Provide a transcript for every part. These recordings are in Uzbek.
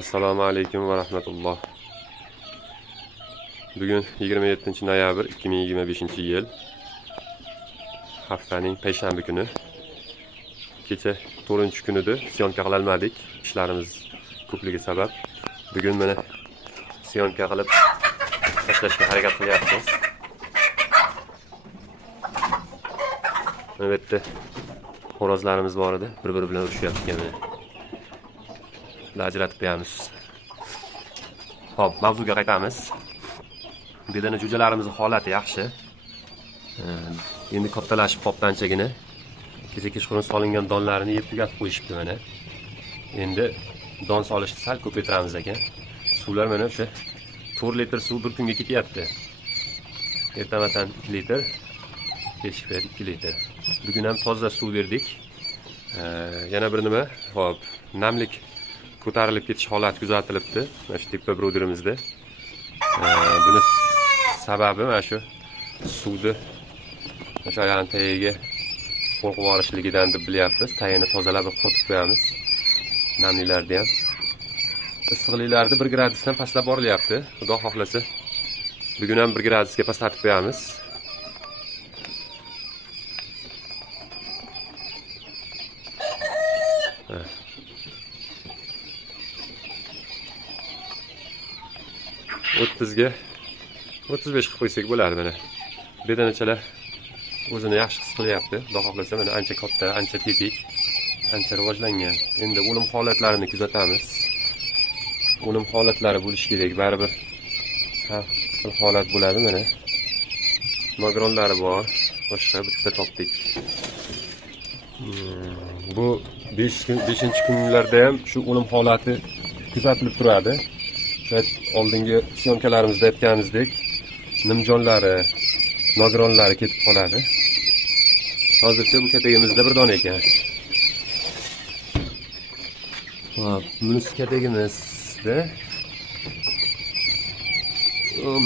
Assalomu alaykum va rahmatulloh. Bugun 27-noyabr 2025-yil. Haftaning payshanba kuni. Kecha 4-kunida syomka qilolmadik. Ishlarimiz ko'pligi sabab. Bugun mana syomka qilib tashlashga harakat qilyapmiz. Mana bu yerda xo'rozlarimiz bor edi. Bir-biri bilan urushyapti mana. Ajratib qo'yamiz. Xo'p, mavzuga qaytamiz. Bedana jo'jalarimizning holati yaxshi. Endi kattalashib qopti anchagina. Kecha kechqurun solingan donlarini yeb tugatib qo'yishibdi mana. Endi don solishni sal ko'paytiramiz ekan. Suvlar mana o'sha 4 litr suv bir kunga ketyapti. Ertamatan 2 litr, kechga 2 litr. Bugun ham toza suv berdik. Yana bir nima, xo'p, namlik ko'tarilib ketish holati kuzatilibdi mana shu tepa broderimizda. Buni sababi mana shu suvni o'sha ayolning tagiga qo'rqib yorishligidan deb bilyapmiz. Tagini tozalab quritib qo'yamiz. Namliklarni ham. Issiqliklarni 1 gradusdan pastlab borilyapti. Xudo xohlasa bugun ham 1 gradusga pastlatib qo'yamiz. O'ttizga 35 qilib qo'ysak bo'ladi mana. Bedanachalar o'zini yaxshi his qilyapti. Xudo xohlasa mana ancha katta, ancha tetik, ancha rivojlangan. Endi o'lim holatlarini kuzatamiz. O'lim holatlari bo'lishi kerak, baribir har xil holat bo'ladi mana. Magronlari bor, boshqa bitta topdik. Bu 5-kunlarda ham shu o'lim holati kuzatilib turadi. Oldingi syomkalarimizda aytganimizdek, nimjonlari, nogronlari ketib qoladi. Hozircha bu katagimizda bir dona ekan. Xo'p, bunisi katagimizda.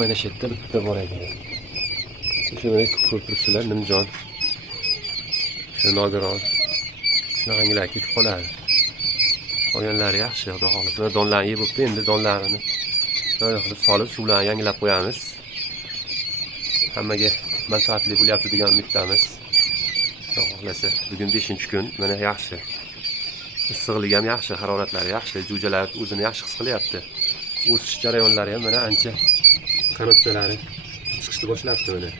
Mana shu yerda bitta bor ekan. Shuni ko'rib turibsizlar, nimjon. Shu nogron. Shunaqangilar ketib qoladi. Qolganlari yaxshi, xudo xohlasa. Donlarni yeb o'tdi, endi donlarini shunday qilib solib, suvlarni yangilab qo'yamiz. Hammaga manfaatli bo'lyapti degan umiddamiz. Xudo xohlasa, bugun 5-kun, mana yaxshi. Issiqlik ham yaxshi, haroratlari yaxshi, jo'jalar o'zini yaxshi his qilyapti. O'sish jarayonlari ham mana ancha qanotchalari chiqishni boshlabdi mana.